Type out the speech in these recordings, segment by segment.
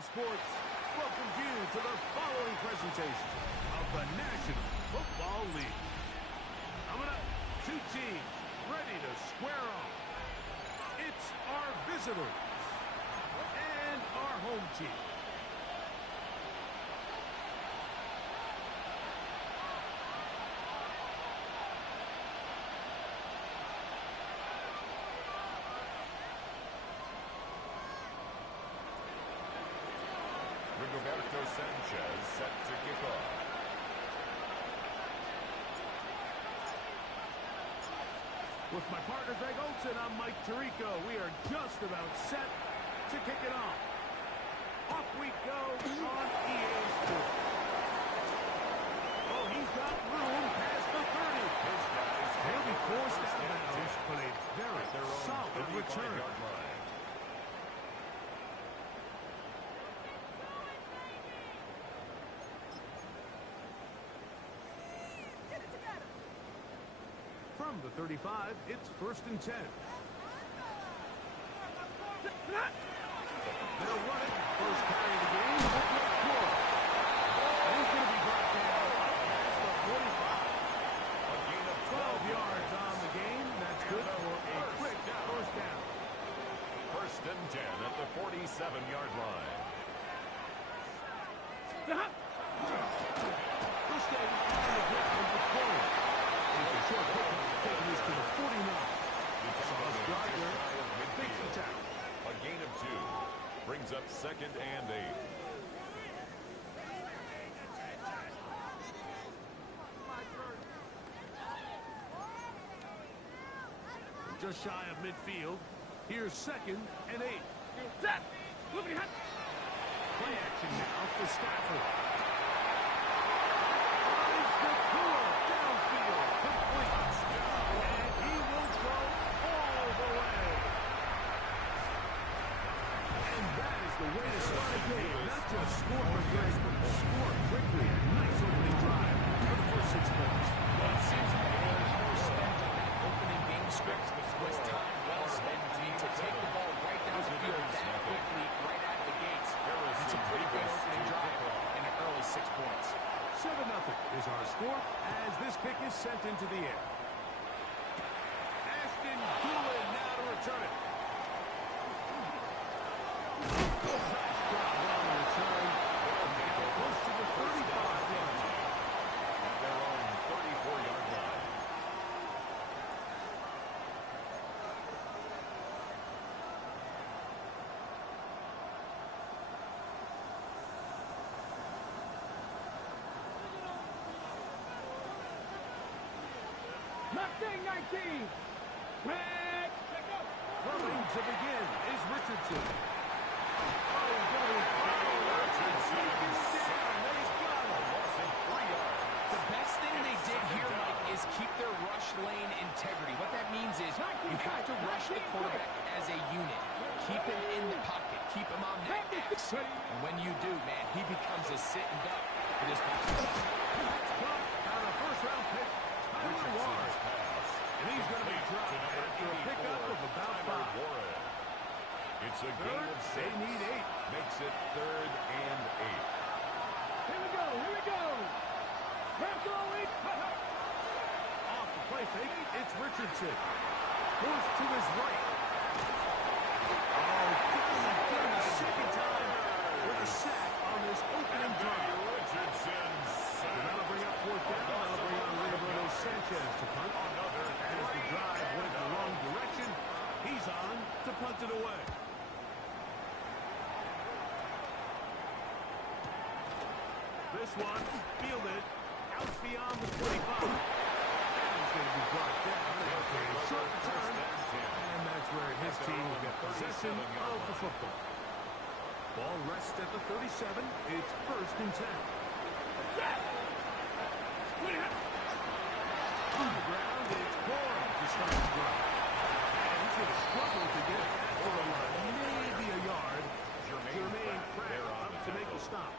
Sports welcomes you to the following presentation of the National Football League. Coming up, two teams ready to square off. It's our visitors and our home team. Roberto Sanchez set to kick off. With my partner Greg Olson, I'm Mike Tirico. We are just about set to kick it off. Off we go on EA Sports. Oh, he's got room past the 30. He'll be forced out of bounds, but a very solid return. From the 35, it's 1st and 10. They'll run it. First carry of the game. He's going to be brought down past the 45. A gain of 12 yards on the game. That's good for a quick first down. 1st and 10 at the 47-yard line. He'll stay on the ground with corner. It's a short pickup, taking this to the 49. Sauce Gardner makes the tackle. A gain of 2. Brings up 2nd and 8. Just shy of midfield. Here's 2nd and 8. Play action now for Stafford. Finds the goal downfield, complete. And he will go all the way. And that is the way to start a game. Not just score for Greg, but score quickly. A nice opening drive for the first 6 points. Well, it seems like all power spent on that opening game script was time well spent. To take the ball right down the field that quickly, right out of the gates. It's a pretty good opening drive and an early 6 points. 7-0 is our score as this kick is sent into the air. Ashton Doolin now to return it. Nice job on the return. Close to the 35-yard line. At their own 34-yard line. Mustang 19. Throwing to begin is Richardson. Oh, he's going to be Richardson. They've got him. Loss of 3 yards. The best thing they did here, Mike, is keep their rush lane integrity. What that means is you have to rush the quarterback as a unit. Keep him in the pocket. Keep him on that X. And when you do, man, he becomes a sitting duck for this position. On a first-round pick, Tyler Warren. And he's going to be dropped after a pickup of about 5. It's a gain of 6. They need 8. Makes it 3rd and 8. Here we go. We're going. Off the play fake, it's Richardson. Forced to his right. Oh, done the second time with a sack on this opening drive. Richardson. And that'll bring up 4th down. That'll bring on Roberto Sanchez to punt. As the drive went the wrong direction, he's on to punt it away. This one fielded out beyond the 25. And he's going to be brought down after a short return. And that's where his team will get possession of the football. Ball rests at the 37. It's 1st and 10. On the ground, it's Bourne to start the drive. And he's going to struggle to get it back to the line. Maybe a yard. Jermaine Pratt up to make the stop.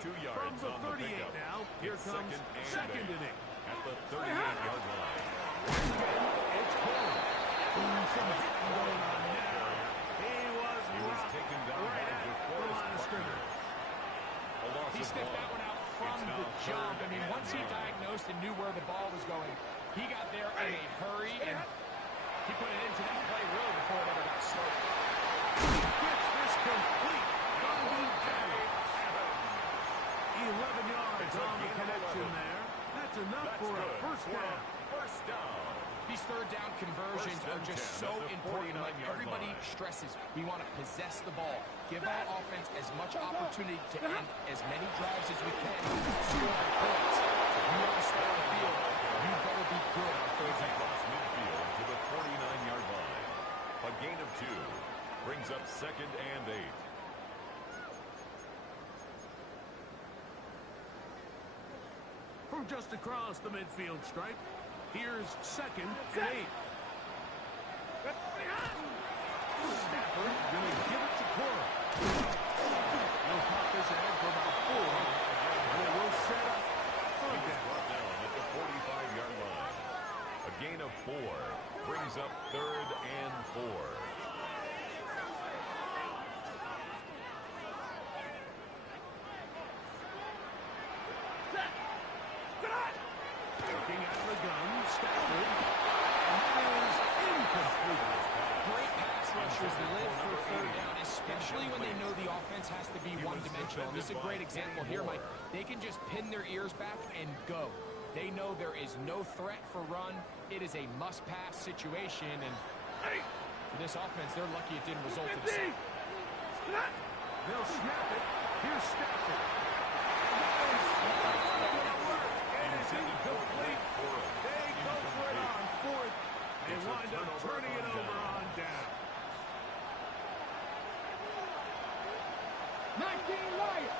2 yards From the on 38 pickup. now, here comes 2nd and 8. At the 38-yard line. Once again, it's Bourne. Some hitting going on now. He was taken down right by at the DeForest line of Buckner. returner. He sniffed that one out from the jump. I mean, once he diagnosed and knew where the ball was going, he got there in a hurry, and he put it into that play really before it ever got started. Gets this complete. 11 yards on the connection there. That's enough for a first down. First down. These third down conversions are just so important. Like everybody stresses, we want to possess the ball. Give our offense as much opportunity to end as many drives as we can. Score points. If you want to stay on the field, you better be good on third down. Across midfield to the 49-yard line. A gain of 2 brings up 2nd and 8. From just across the midfield stripe, here's 2nd and 8. Stafford going to give it to Cora. He'll pop this ahead for about 4. And it will set up third down. Brought down at the 45-yard line. A gain of 4 brings up 3rd and 4. Looking out of the gun, Stafford. And that is incomplete. Great pass rushers live for third down, especially when they know the offense has to be one-dimensional. And this is a great example here, Mike. They can just pin their ears back and go. They know there is no threat for run. It is a must-pass situation, and for this offense, they're lucky it didn't result in a sack. They'll snap it. Here's Stafford. And it's incomplete. They go for it on 4th. They wind up turning it over on down. 19 right.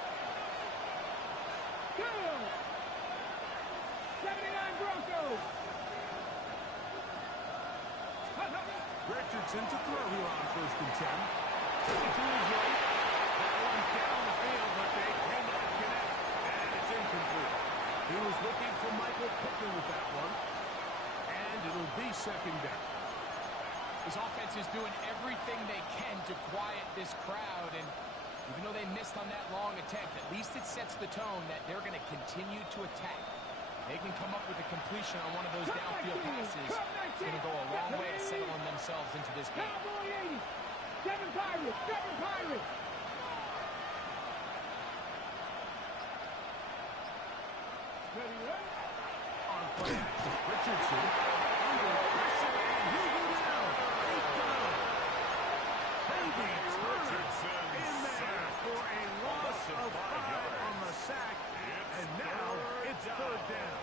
79 Broncos. Richardson to throw here on 1st and 10. To his right. That one down the field, but they cannot connect. And it's incomplete. He was looking for Michael Pittman with that one. And it'll be 2nd down. This offense is doing everything they can to quiet this crowd, and even though they missed on that long attempt, at least it sets the tone that they're going to continue to attack. They can come up with a completion on one of those downfield passes. It's going to go a long way to settling themselves into this game. Cowboy 80. 7 Pirates. 7 Pirates. Ready, ready? On play action, Richardson. Under pressure, and he'll go down. 8th down. Baby Richardson in there for a loss of 5 on the sack. And now it's 3rd down.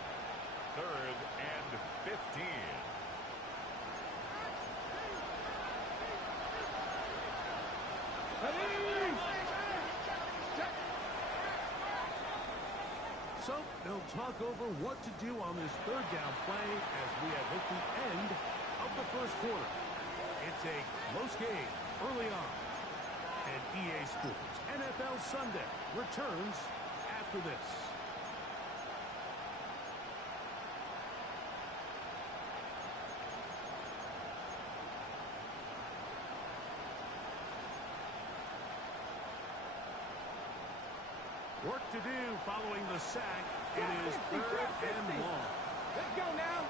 3rd and 15. So they'll talk over what to do on this 3rd down play as we have hit the end of the 1st quarter. It's a close game early on. And EA Sports NFL Sunday returns after this. Work to do following the sack. It is 3rd and long. Let's go now.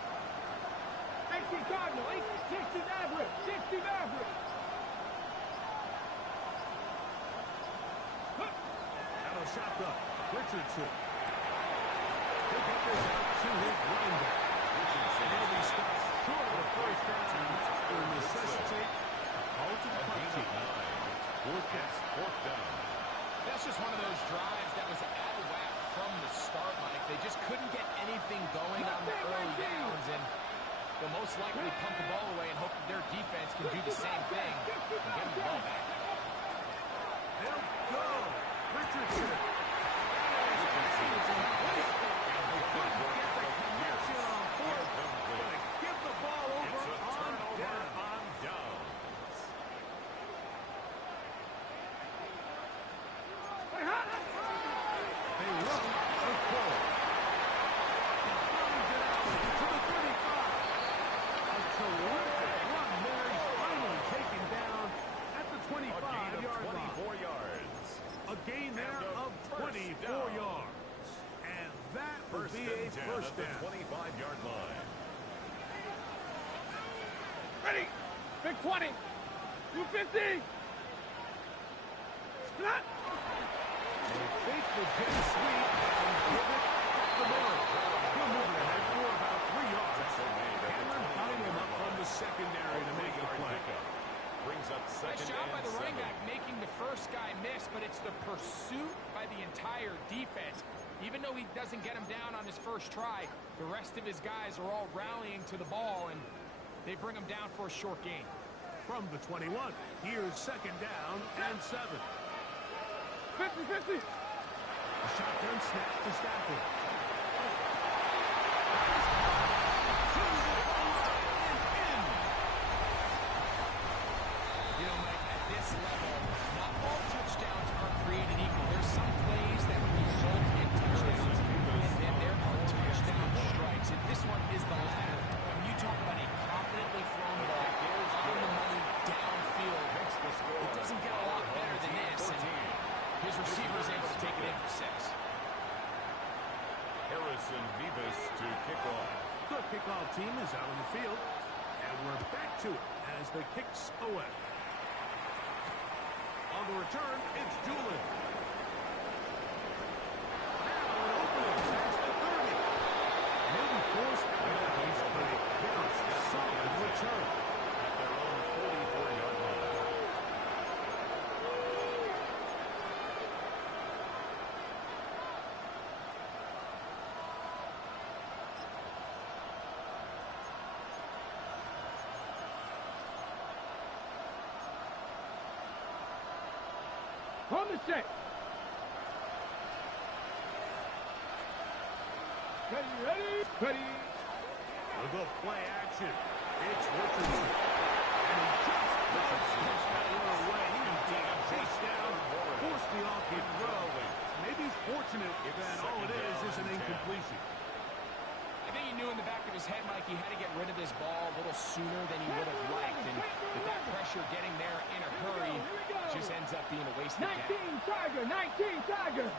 18 Cardinal. 60 Maverick. 60 Maverick. Out of shotgun. Richardson. Pick up his out to his running back. Richardson will be stopped short of the 1st down. That will necessitate a call to the punt team. 4th down. That's just one of those drives that was out of whack from the start, Mike. They just couldn't get anything going on the early downs, and they'll most likely punt the ball away and hope that their defense can do the same thing and get them the ball back. They'll go. Richardson. Give the ball over on down. They run a call. Brings it out to the 35. A terrific run there. He's finally taken down at the 25-yard line. 24 yards. A gain will First be and a 10 first at the down. 25-yard line. Ready. Big 20. 250. Snap. They fake the jet sweep and give it up the middle. He'll move it ahead for about 3 yards. Cameron buying him up from the secondary to make the play. Brings up second Nice job by and the running 7. back making the first guy miss, but it's the pursuit by the entire defense. Even though he doesn't get him down on his first try, the rest of his guys are all rallying to the ball, and they bring him down for a short gain. From the 21, here's second down and 7. 50-50. A shotgun snap to Stafford. You know, Mike, at this level, not all touchdowns are created equal. There's some plays that result in touchdowns, and then there are touchdown strikes. And this one is the latter. When you talk about a confidently thrown ball on the money downfield, it doesn't get a lot better than this. And his receiver is able to take it in for 6. Harrison Beavis to kick off. The kickoff team is out on the field, and we're back to it as the kicks away. On the return, it's Doolin. Now an opening past the 30. Maybe forced penalties, but a very solid return. At their own 44-yard line. From the set. Ready. With the play action, it's Richardson. And he just does push that one away. He was being chased down, forced the off-hit throw. Maybe he's fortunate that all it is an incompletion. I think he knew in the back of his head, Mike, he had to get rid of this ball a little sooner than he would have liked. And with that pressure getting there in a hurry, it just ends up being a wasted 19 down. Tiger. 19 Tiger.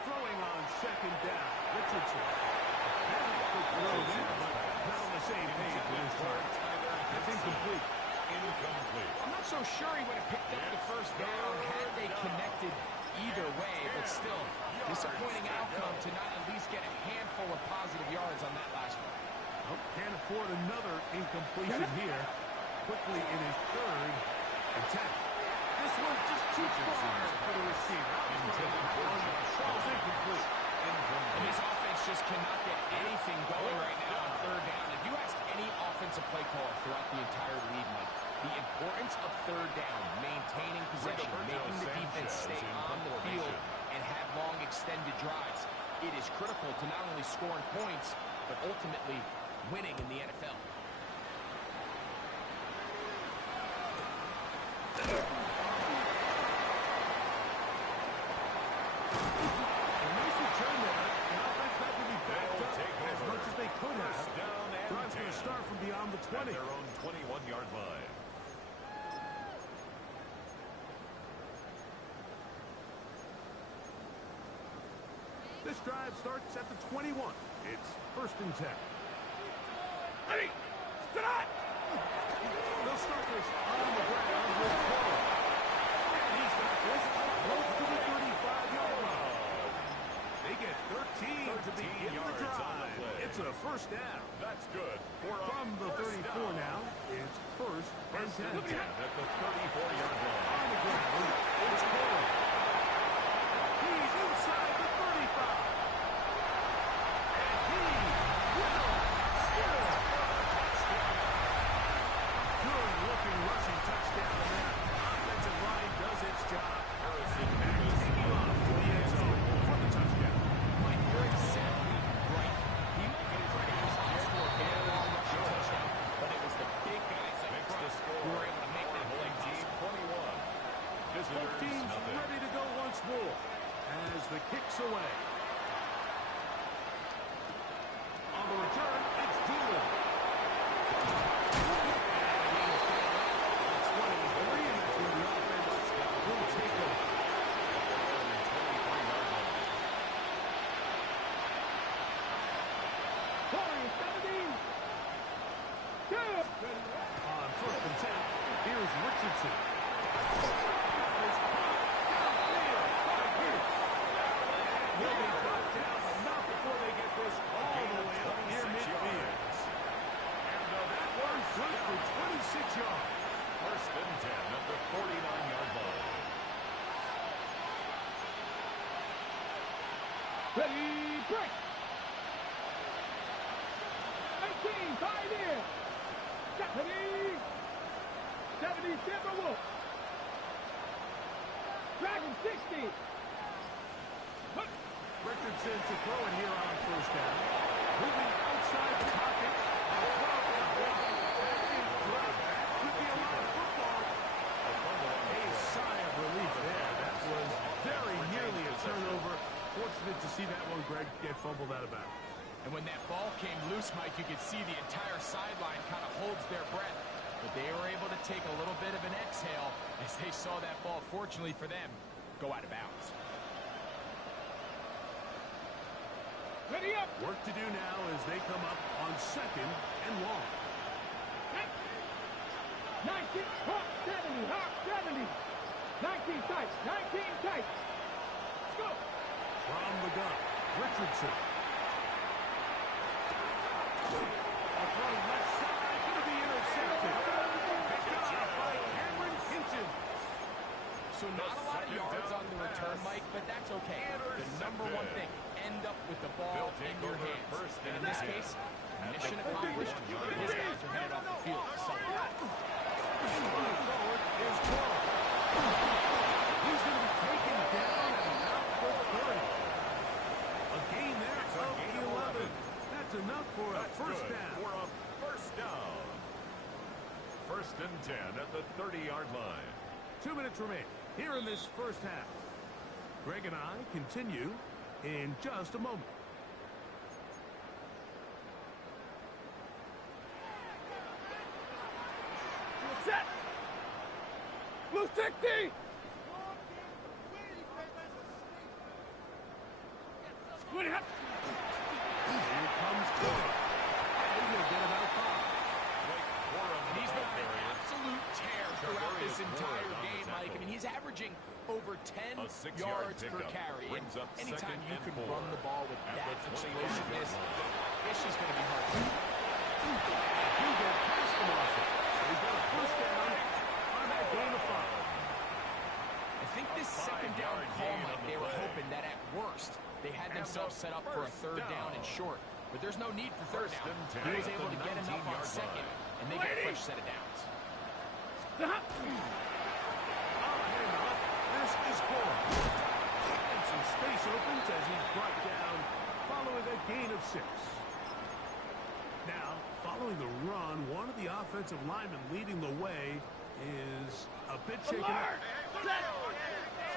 Throwing on second down, Richardson. Very quick throw there, but not on the same page with his part. That's incomplete. I'm not so sure he would have picked up the first down had they connected either way, but still, disappointing outcome to not at least get a handful of positive yards on that last one. Well, can't afford another incompletion here. Quickly in his third attempt. This one just too far for the receiver. Ball's incomplete. And this offense just cannot get anything going right now on third down. If you ask any offensive play caller throughout the entire league, Mike, the importance of third down, maintaining possession, making the defense stay on the field, and have long extended drives, it is critical to not only scoring points, but ultimately winning in the NFL. Start from beyond the 20. At their own 21-yard line. This drive starts at the 21. It's first and 10. Ready. Start. They'll start this on the ground with Cole. And he's got this up close to the 35-yard line. They get 13 to begin the drive. It's a first down. That's good. From the 34 now, it's first and 10. At the 34-yard line. On the ground, it's Cole. He's inside the 35. And he will score. Good-looking rushing touchdown there. Offensive line does its job. Harrison And Beavis taking off to the end zone for the touchdown. Mike, you're exactly right. He might get his ready for a very long rushing touchdown, but it was the big guys up front who were able to make that play possible. 21. Both Visitors teams nothing. ready to go once more as the kicks away. On the return, it's Doolin. And he's got it. 23, and that's where the offense will On first and 10, here's Richardson. Is caught downfield. Will be brought down, but not before they get this all the way up near midfield. And that one's good for 26 yards. First and 10 at the 49-yard line. Ready, break. 18, 5 in. 70 Timberwolves. Dragon 60. Richardson to throw it here on first down. Moving outside the pocket. A throw and a block. That is dropped. Could be a lot of football. A sigh of relief there. That was very nearly a turnover. Fortunate to see that one, Greg, get fumbled out of bounds. And when that ball came loose, Mike, you could see the entire sideline kind of holds their breath. But they were able to take a little bit of an exhale as they saw that ball, fortunately for them, go out of bounds. Ready up. Work to do now as they come up on second and long. 19, Hawk 70, Hawk 70. 19 tight, 19 tight. Let's go. From the gun, Richardson. A throw left side, going to be intercepted. Picked up by Cameron Hinton. So not a lot of yards on the return, Mike, but that's okay. The number one thing, end up with the ball in your hands. And in this case, mission accomplished. His guys are headed off the field to celebrate. Running forward is Cole. He's going to be taken down and out for 30. A gain there of 11. That's enough for a first down. For a first down. First and 10 at the 30-yard line. 2 minutes remain here in this first half. Greg and I continue in just a moment. Set. Blue 60. Split it up. Here comes Cole. And he'll get about 5. And he's been on an absolute tear throughout this entire game, Mike. I mean, he's averaging over 10 yards per carry. And anytime you can run the ball with that explosiveness, this is going to be hard to do. You get past the marker. We've got a first down on that gain of 5. I think this second down call, Mike, they were hoping that at worst they had themselves set up for a third down and short. But there's no need for third down. He was able to get enough on second, and they get a fresh set of downs. This is Cole. And some space opens as he's brought down following a gain of 6. Now, following the run, one of the offensive linemen leading the way is a bit shaken up. Now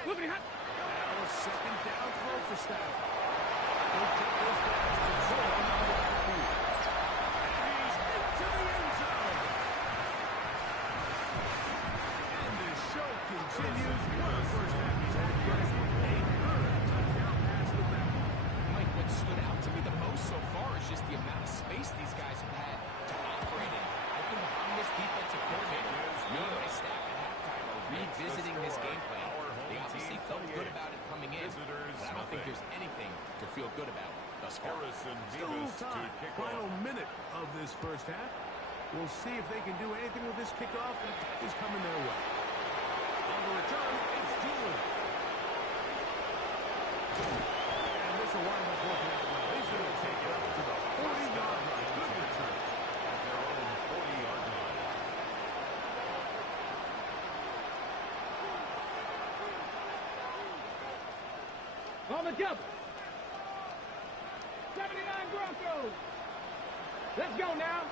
a second down throw for Stafford. He'll take this down to Cole on the backfield. And he's into the end zone. And the show continues. What a first half he's had, Greg. A third touchdown pass with that one. Mike, what stood out to me the most so far is just the amount of space these guys have had to operate in. I think I'm this defensive coordinator. Me and my staff at halftime are revisiting this game plan. They obviously felt good about it coming in, but I don't think there's anything to feel good about thus far. Still time. Final minute of this first half. We'll see if they can do anything with this kickoff that is coming their way. On the return, it's Julian. And this will wind up working out well. He's going to take it up to the 40-yard line. Good return. At their own 40-yard line. On the jump. 79 Broncos. Let's go now.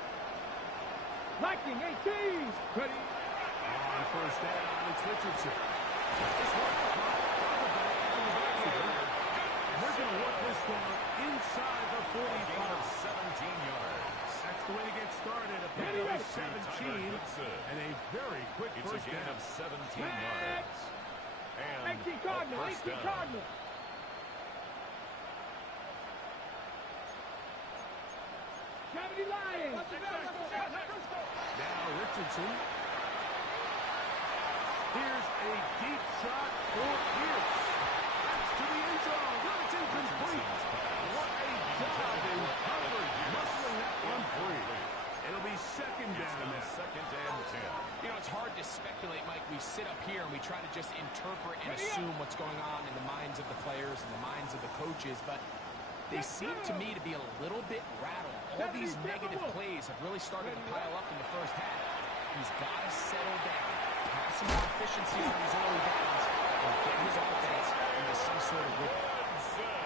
Lightning 18. Ready. On first down, it's Richardson. This one, back in the backfield. And they're going to work this down inside the 45. 17 yards. That's the way to get started. A penalty of 17 and a very quick It's a first gain down. of 17 yards. And 18 Cardinal. a first 18 down. Cardinal. Lions. Now Richardson. Here's a deep shot for Pierce. That's to the end zone. But it's incomplete. What a job in coverage, muscling that one free. It'll be second down now. Second and 10. You know, it's hard to speculate, Mike. We sit up here and we try to just interpret and assume what's going on in the minds of the players and the minds of the coaches, but they seem to me to be a little bit rattled. All these negative plays have really started to pile up in the first half. He's got to settle down, have some more efficiency on these early downs, and get his offense into some sort of rhythm.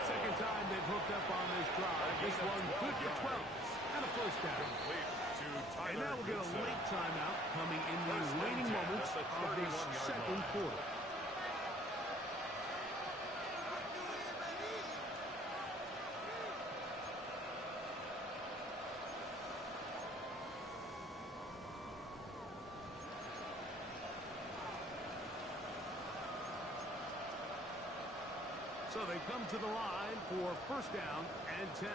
Second time they've hooked up on this drive. This one good for 12 and a first down. And now we'll get a late timeout coming in the waning moments of this second quarter. So they come to the line for first down and 10.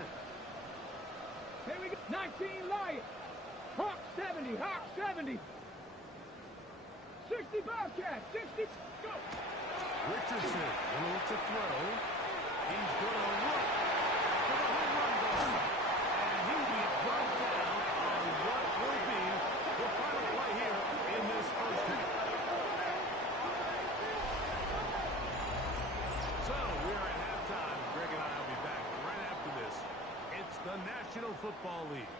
Here we go. 19 Lions. Hawk 70. Hawk 70. 60 Bobcats. 60. Go. Richardson going to look to throw. He's going to look for the home run goal. And he'll be brought down on what will be the final play here in this first half. So we're at halftime. Greg and I will be back right after this. It's the National Football League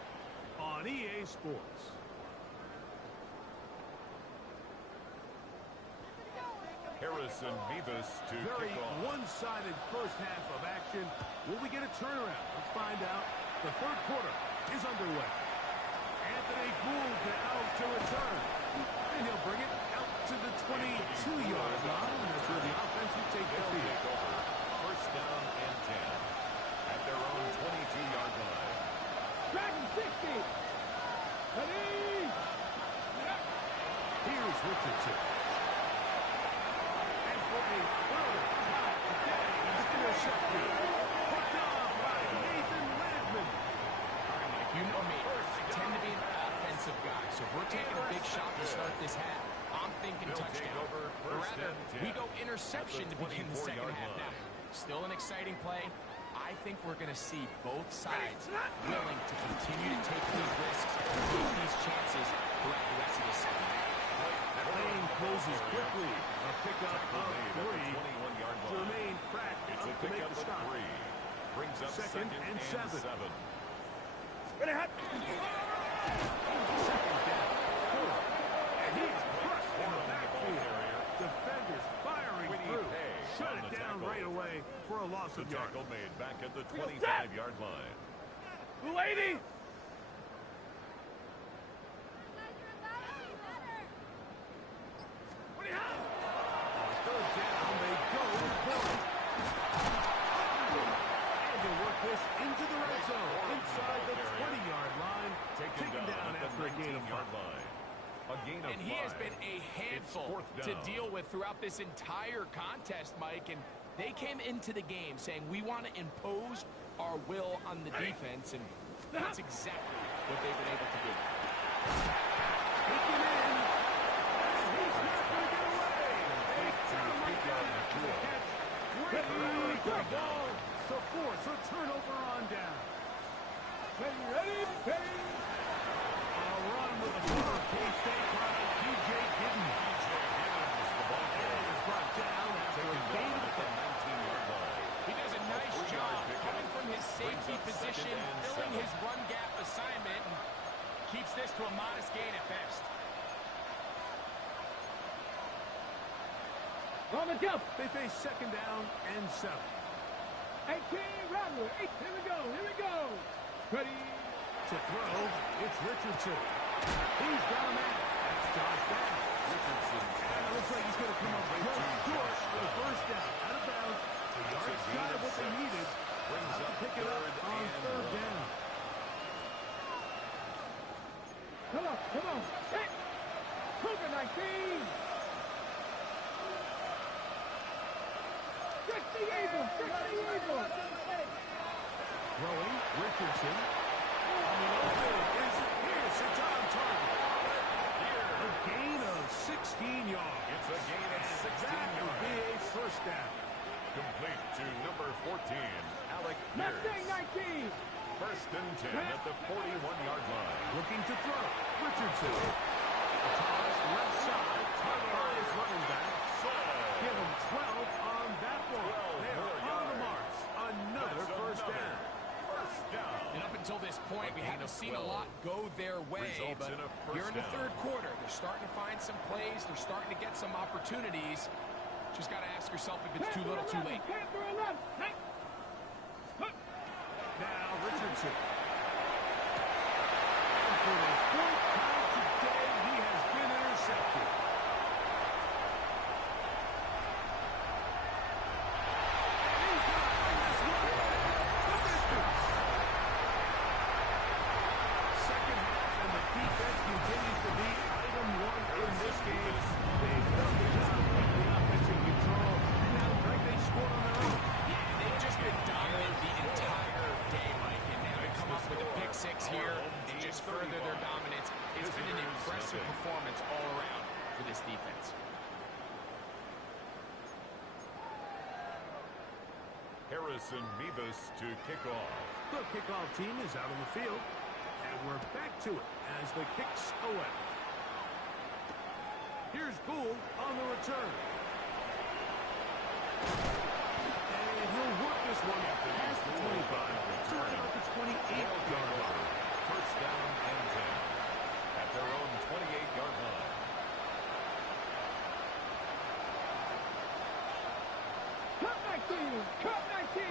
on EA Sports. Harrison Mevis to Very kick off. one-sided first half of action. Will we get a turnaround? Let's find out. The third quarter is underway. Anthony Gould now to return. And he'll bring it out to the 22-yard line. That's where the offense will take the field. First down and 10 at their own 22-yard line. Dragon 60. Ready. Here's Richardson. And for a third time today, he's intercepted. Picked off by Nathan Landman. All right, Mike, you know me. I tend to be an offensive guy, so if we're taking a big shot to start this half, I'm thinking touchdown. Or rather, we go interception to begin the second half. Now, still an exciting play. I think we're going to see both sides willing to continue to take these risks and take these chances throughout the rest of the second half. Lane closes quickly. A pickup of 3 to remain cracked It's up a to make pickup the of stop. 3. Brings up Second and 7. seven. Second down. 4. And he's crushed in the backfield. Defenders firing through. Shut it down right away for a loss The of yard. tackle made back at the 25-yard line. Lady! On third down, they go for it. And they work this into the red zone. Inside the 20-yard line. Taken down after a gain of 5. A gain of And he 5. has been a handful to deal with throughout this entire contest, Mike. And they came into the game saying, we want to impose our will on the defense. And that's exactly what they've been able to do. Taken in. And he's not going to get away. They turn him right down after the catch. Great ball to force a turnover on down. Ready. A run with the former K-State product, DJ Gidden. And it's brought down after a gain of 10. He does a nice job coming from his safety position, filling his run gap assignment, and keeps this to a modest gain at best. On the jump. They face second down and 7. 18 Rodwood. Here we go. Ready. To throw, it's Richardson. He's got a man. That's Josh down. Richardson. And it looks like he's going to come up just short for the first down. Out of bounds. A yard shy of what they needed. Brings up Pick it up on third down. Come on. Hit. Cougar 19. 60 Eagles. Throwing, Richardson. On the open is Pierce. It's on target. 16 yards. It's a gain of 16 That will be yards. a first down. Complete to number 14, Alec Mustang Pierce. 19. First and 10 at the 41-yard line. Looking to throw. Richardson. Toss left side. Caught by his running back. Give him 12 on that one. They are on the marks. Another first down. First down. And up until this point, we haven't seen a lot go their way, Results but in a first here in the down. third quarter, they're starting to find some plays. They're starting to get some opportunities. Just got to ask yourself if it's too little, too late. Panther 11. Now Richardson. And for the fourth time today, he has been intercepted. And he's going to bring this one the distance. Second half, and the defense continues to be item one in this game. They've done the job of the offensive control. And now, Greg, they scored on their own. Yeah, they've just been dominant the entire day, Mike. And now to come up with a pick six here and just further their dominance. It's been an impressive performance all around for this defense. Harrison Mevis to kick off. The kickoff team is out on the field, and we're back to it as the kicks away. Here's Gould on the return. And he'll work this one past the 25 to about the 28-yard line. First down and 10 at their own 28-yard line. Cut 19. Cut 19.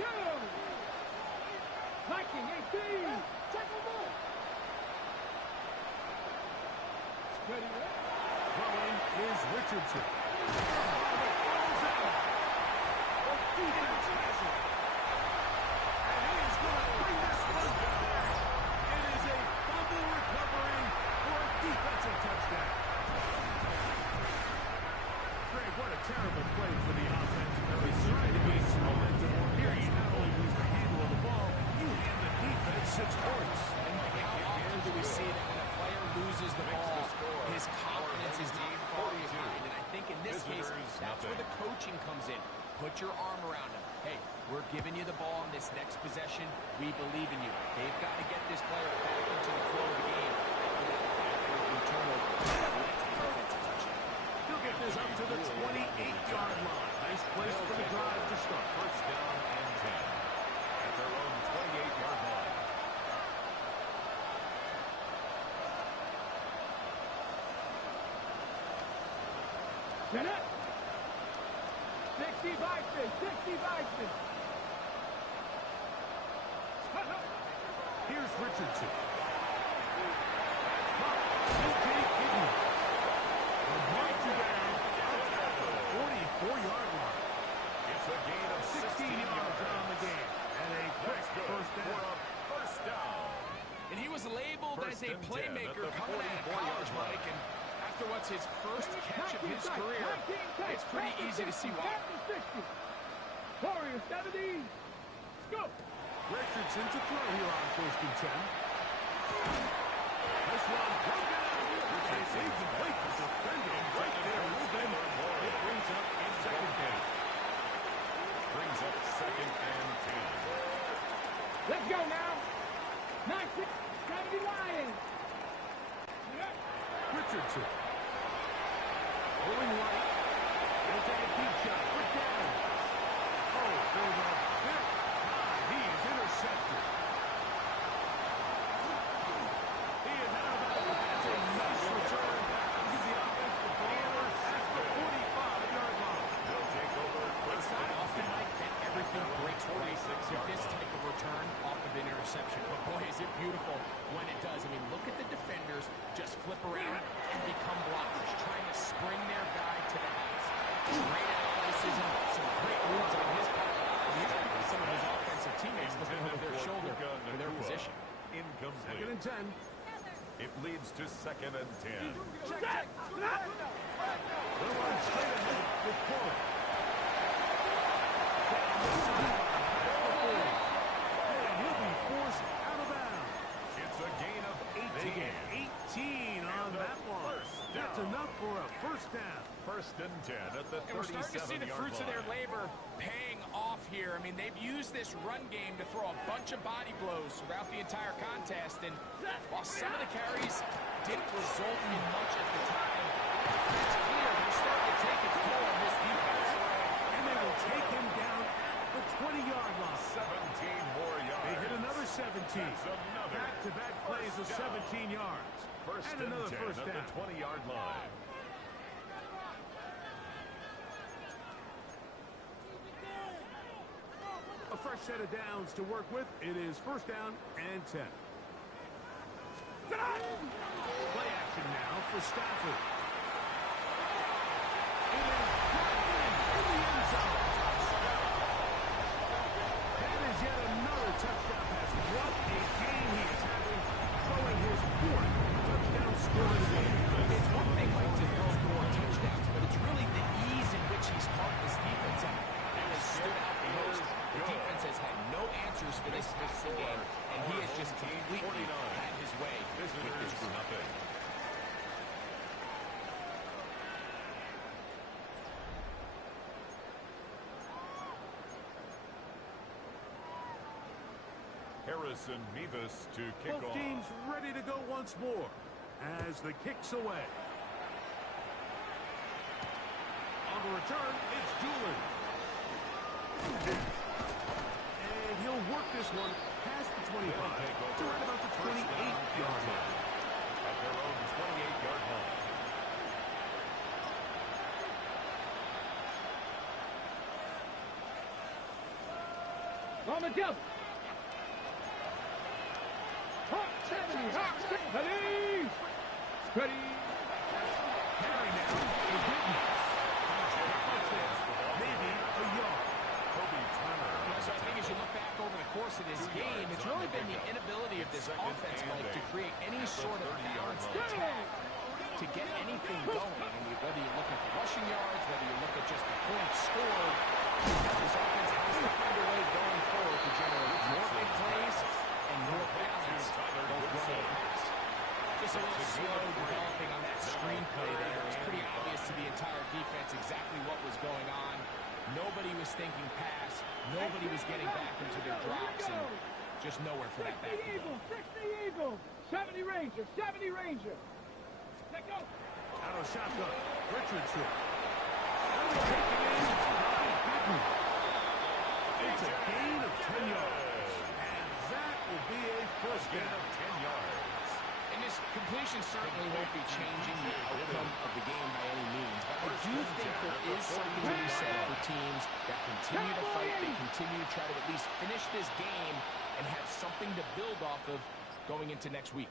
Down. 19, 18. Second ball. Ready, Throwing is Richardson. Falls out. The defense has it. And he is going to bring this one down. It is a fumble recovery for a defensive touchdown. Greg, what a terrible play for the offense. They're trying to gain some momentum. Here you not only lose the handle of the ball, you hand the defense 6 points. And Mike, how often do we see that when a player loses the ball, his confidence is not far behind? And I think in this case, that's where the coaching comes in. Put your arm around him. Hey, we're giving you the ball in this next possession. We believe in you. They've got to get this player back into the flow of the game. Turnover. He'll get this up to the 28-yard line. Nice place for the drive to start. First down and 10 at their own 28-yard line. Get it. 60 Vikings. 60 Vikings. Here's Richardson. Marks you down at the 44-yard line. It's a gain of 16 yards on the game. And a quick first for down. a first down. And he was labeled First as a and 10 playmaker at the coming out of 44-yard college, line. Mike. And after what's his first catch of his career, it's pretty easy to see why. Warriors 70. Go. Richardson to throw here on first and 10. This one broken out. It's incomplete. The defender right there with him. It brings up in second down. Brings up second and 10. Let's go now. 19. 70 Lions. Richardson. Going right. He'll take a deep shot. For down. Oh, for the fifth time. He is intercepted. He is out of bounds. That's a nice return. Gives the offense the ball at the 45-yard line. They'll take over It's first not and often 10. like that everything breaks right 46-yard with this line. type of return off of an interception. But boy, is it beautiful when it does. I mean, look at the defenders just flip around and become blockers, trying to spring their guy to the house. Great athleticism, some great moves on his part. And even some of his offensive teammates looking over their shoulder for their position. Incomplete. Second and 10. It leads to second and 10. They'll run straight ahead with Corey. Down the sideline at the 40. And he'll be forced out of bounds. It's a gain of 18. They get 18 on that one. That's enough down. First and 10 at the 37-yard line. And we're starting to see the fruits of their labor paying off here. I mean, they've used this run game to throw a bunch of body blows throughout the entire contest. And while some of the carries didn't result in much at the time, it's clear they're starting to take its toll on this defense. And they will take him down at the 20-yard line. 17 more yards. They hit another 17. That's another Back-to-back plays of 17 yards. First And another 10 first at down. the 20-yard line. A fresh set of downs to work with. It is first down and 10. Play action now for Stafford. It is dropped in the end zone. That is yet another touchdown pass. What a game he is having, throwing his fourth touchdown score of the game. It's one thing like to throw 4 touchdowns, but it's really the ease in which he's caught this defense out that has stood out the most. The defense has had no answers for this passing game, and he has just completely had his way with this group. Nothing. Harrison Mevis to kick Both off. teams ready to go once more as the kick's away. On the return, it's Doolin. And he'll work this one past the 25 to right about the 28-yard line. At their own 28-yard line. On the jump. Hawk 70. Hawk 70. Ready. Carry now for Gittens. Maybe a yard. Kobe Turner. So I think as you look back over the course of this game, it's really been the inability of this offense, Mike, to create any sort of balanced attack, to get anything going. I mean, whether you look at the rushing yards, whether you look at just the points scored, this offense has to find a way going forward to generate more big plays and more balance, both run and pass. Just a little slow developing on that screenplay there. It was pretty obvious to the entire defense exactly what was going on. Nobody was thinking pass. Nobody was getting back into their drops, and just nowhere for that back to go. 60 Eagles. 70 Ranger. 70 Ranger. Let go. Out of shotgun, Richardson. Taking in by Gittens. It's a gain of 10 yards. And that will be a first Gain down. of 10 yards. And this completion certainly won't be changing the outcome of the game by any means, but I do think there is something to be said for teams that continue to fight, they continue to try to at least finish this game and have something to build off of going into next week.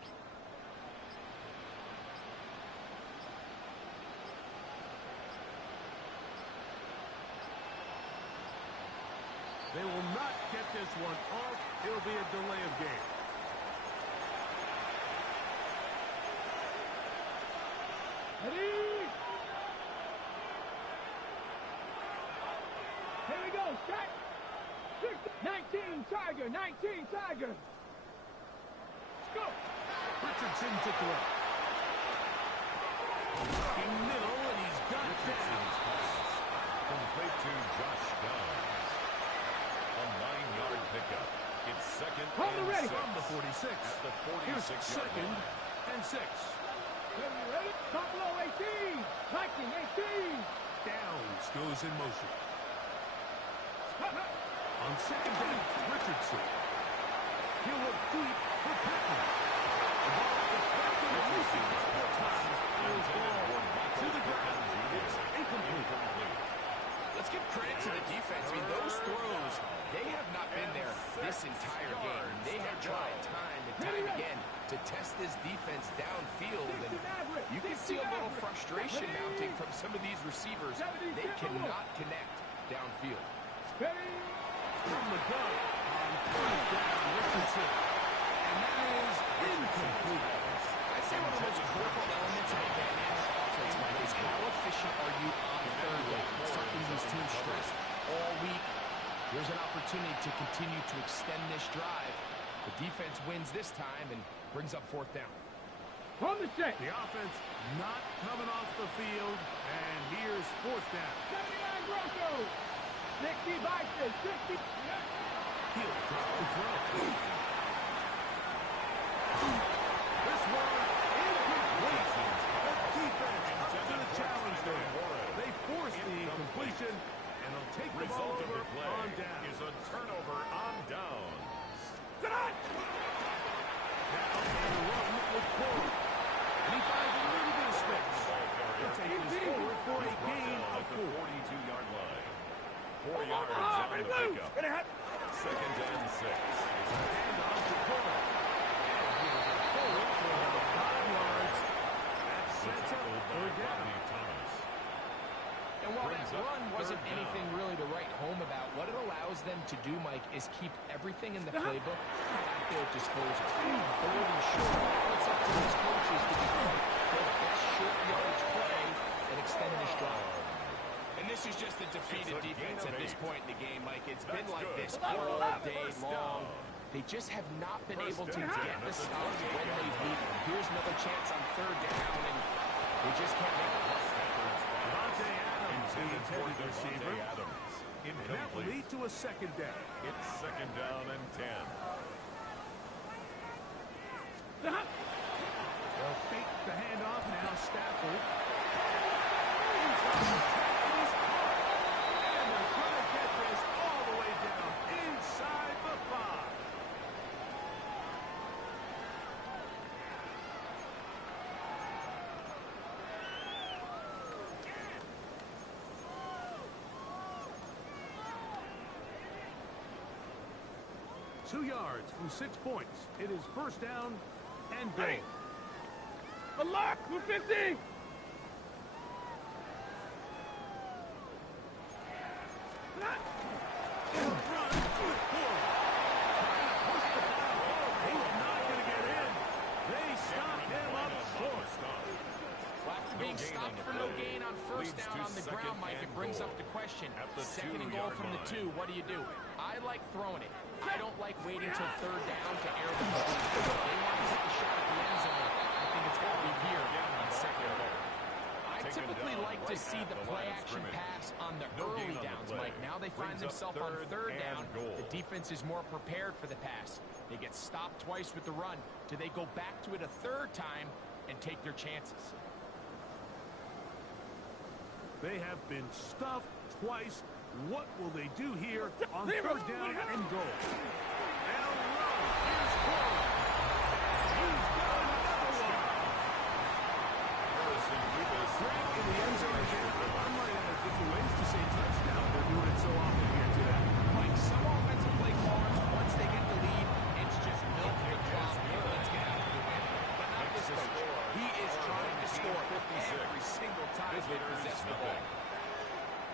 They will not get this one off. It'll be a delay of game. Ready. Here we go. Set. 19 Tiger. 19 Tiger. Let's go. Richardson to throw. Looking middle, and he's got it down. Complete to Josh Downs. A 9-yard pickup. It's second Hold and it ready. 6. From the 46. At the Here's 46-yard second line. and 6. Ready? Top below 18. 19, 18. Downs goes in motion. On second down, Richardson. He'll look deep for Patton. The ball deflected and loose a couple of times. And his ball to the ground. It's incomplete. Let's give credit to the defense. I mean, those throws, they have not been there this entire game. They have tried time and time again to test this defense downfield, and you can see a little frustration mounting from some of these receivers. They cannot connect downfield. Ready. From the gun on third down, Richardson. And that is incomplete. I'd say one of the most critical elements of a dynamic offense, Mike, is how efficient are you on third down? It's something these teams stress all week. Here's an opportunity to continue to extend this drive. The defense wins this time and brings up fourth down. On the set. The offense not coming off the field, and here's fourth down. 79 Broncos. 65 to 60. He'll drop the throw. This one incomplete. The defense up to the challenge there. They force the incompletion, and they'll take the ball Result of over the play on down. is a turnover on down. Now on the run with Corey. And he finds a little bit of space. He'll take this forward for a gain of 4. 42-yard line. 4 yards on the pickup. Second and 6. And off to Corey. And he will get forward for about 5 yards. That sets up third down. And while that run wasn't anything really to write home about, what it allows them to do, Mike, is keep everything in the playbook at their disposal. Third and short. Now it's up to these coaches to become their best short yardage play and extend this drive. And this is just a defeated defense at this point in the game, Mike. It's been like this all day long. They just have not been able to get the stops when they need them. Here's another chance on third down, and they just can't make it. Devontae Adams, the intended receiver. And that will lead to a second down. It's second down and 10. They'll fake the handoff now. Stafford. Inside the tackle is caught. And they're going to get this all the way down inside the 5. Two yards from 6 points. It is first down and goal. A lock. 250. Being stopped for no gain on first down on the ground, Mike, it brings up the question. Second and goal from the 2, what do you do? I like throwing it. I don't like waiting till third down to air the ball. They want to take a shot at the end zone. I think it's got to be here on second and goal. I typically like to see the play-action pass on the early downs, Mike. Now they find themselves on third down. The defense is more prepared for the pass. They get stopped twice with the run. Do they go back to it a third time and take their chances? They have been stuffed twice. What will they do here on third down and goal? And a run. Here's Corey. He's got another one. Great in the end zone again. I might have different ways to say touchdown. They're doing it so often here today. Like some offensive play callers, once they get the lead, it's just milk the clock. Let's get out of the win. But not this coach. He is trying to score every single time they possess the ball.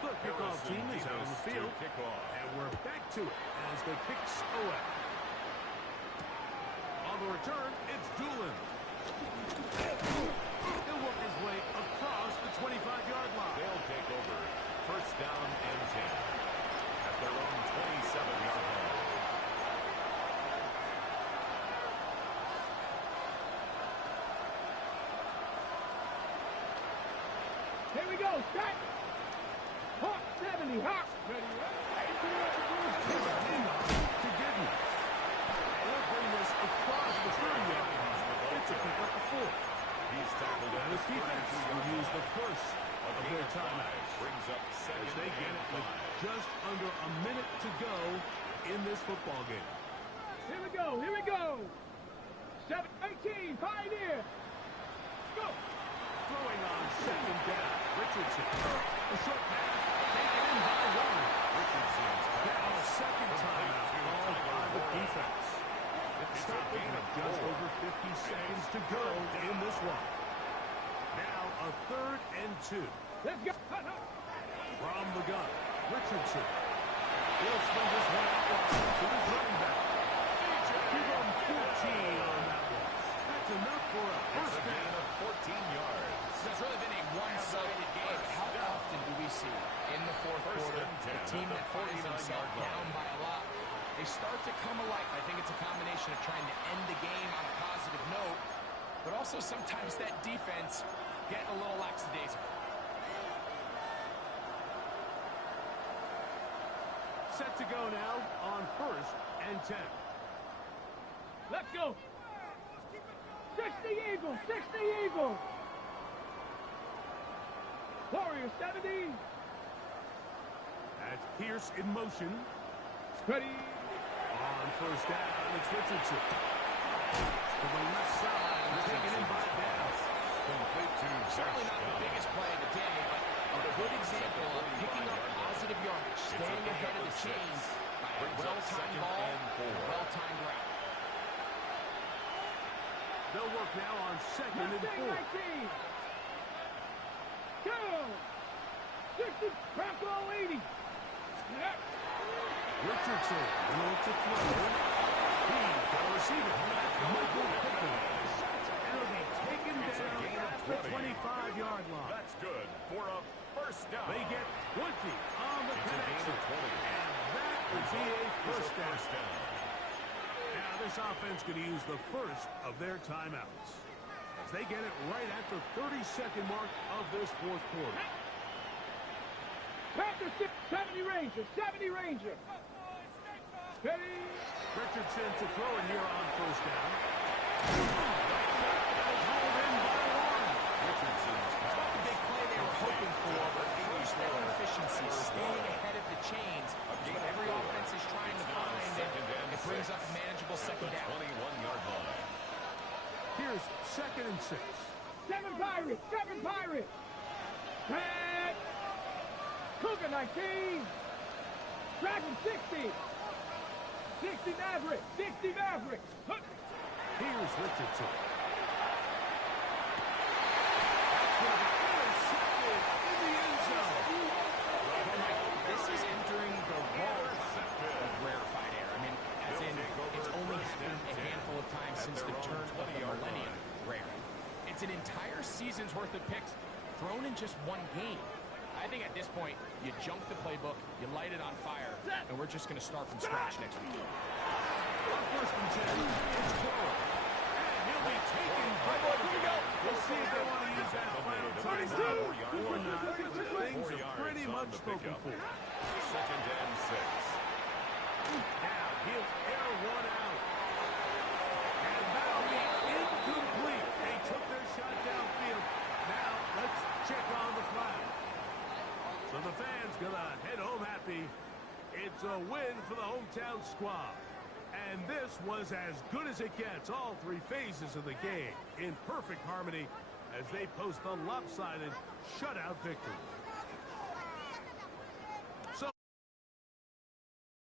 The kickoff team is out on the field, and we're back to it as the kicks away. On the return, it's Doolin. He'll work his way across the 25-yard line. They'll take over first down and 10 at their own 27-yard line. Here we go. Set. Hawk 70. Hawk. Ready. To Giddens. They'll bring this across the 30-yard line. It's a pick up the 4. He's tackled And this defense will use the first of their timeouts. Brings up As they get it with just under a minute to go in this football game. Here we go. Here we go. 7-18. Pioneer. Go. Throwing on second down. Richardson. A short pass. Taken in by one. Richardson's Now second timeout called by the defense. Stopping with just over 50 seconds to go in this one. Now a third and 2. Let's go. From the gun, Richardson. He'll swing this one out wide to his running back. Give him 14 on that one. That's enough for a first down of 14 yards. It's really been a one-sided game. How often do we see in the fourth quarter the team that finds themselves down by a lot, they start to come alive? I think it's a combination of trying to end the game on a positive note but also sometimes that defense getting a little lackadaisical. Set to go now on 1st and 10. Let's go. 60 Eagles, 60 Eagles. Warrior 70. That's Pierce in motion. Ready. On 1st down, it's Richardson. To the left side, taken in by Dallas. Complete to Certainly not the biggest play of the day, but a good example of picking up positive yardage, staying ahead of the chains by a well-timed ball and a well-timed route. They'll work now on 2nd and 4. 19. Go. 60. Bronco 80. Snap. Richardson will to throw. He's got a receiver. Michael Pickens. And it'll be taken down at the 25-yard line. That's good for a first down. They get 20 on the connection. And that will be a first down. Now this offense going to use the first of their timeouts, as they get it right at the 32nd mark of this 4th quarter. Panther 70 Ranger, 70 Ranger. Steady. Richardson to throw it here on 1st down. Hauled in by 1. Richardson's It's not the big play they were hoping for, but first down efficiency, staying ahead of the chains, is what every offense is trying to find, and it brings up a manageable 2nd down. 21-yard line. Here's 2nd and 6. 7 Pirates, 7 Pirates. Back. Cougar 19. Dragon 60. 60 Maverick, 60 Maverick. Huh. Here's Richardson. That's going to be intercepted in the end zone. This is entering the rarefied of rarefied air. I mean, as in, it's only happened a handful of times since the turn of the millennium. Rare. It's an entire season's worth of picks thrown in just one game. I think at this point, you junk the playbook, you light it on fire, and we're just going to start from scratch next week. On 1st and 10, it's Corral. And he'll be taken by We'll see if they want to use that final timeout or not. Things are pretty much spoken for. 2nd and 6. Now he'll air one out. And that'll be incomplete. They took their shot downfield. Now let's check on the flag. So the fans gonna head home happy. It's a win for the hometown squad. And this was as good as it gets. All 3 phases of the game in perfect harmony as they post the lopsided shutout victory.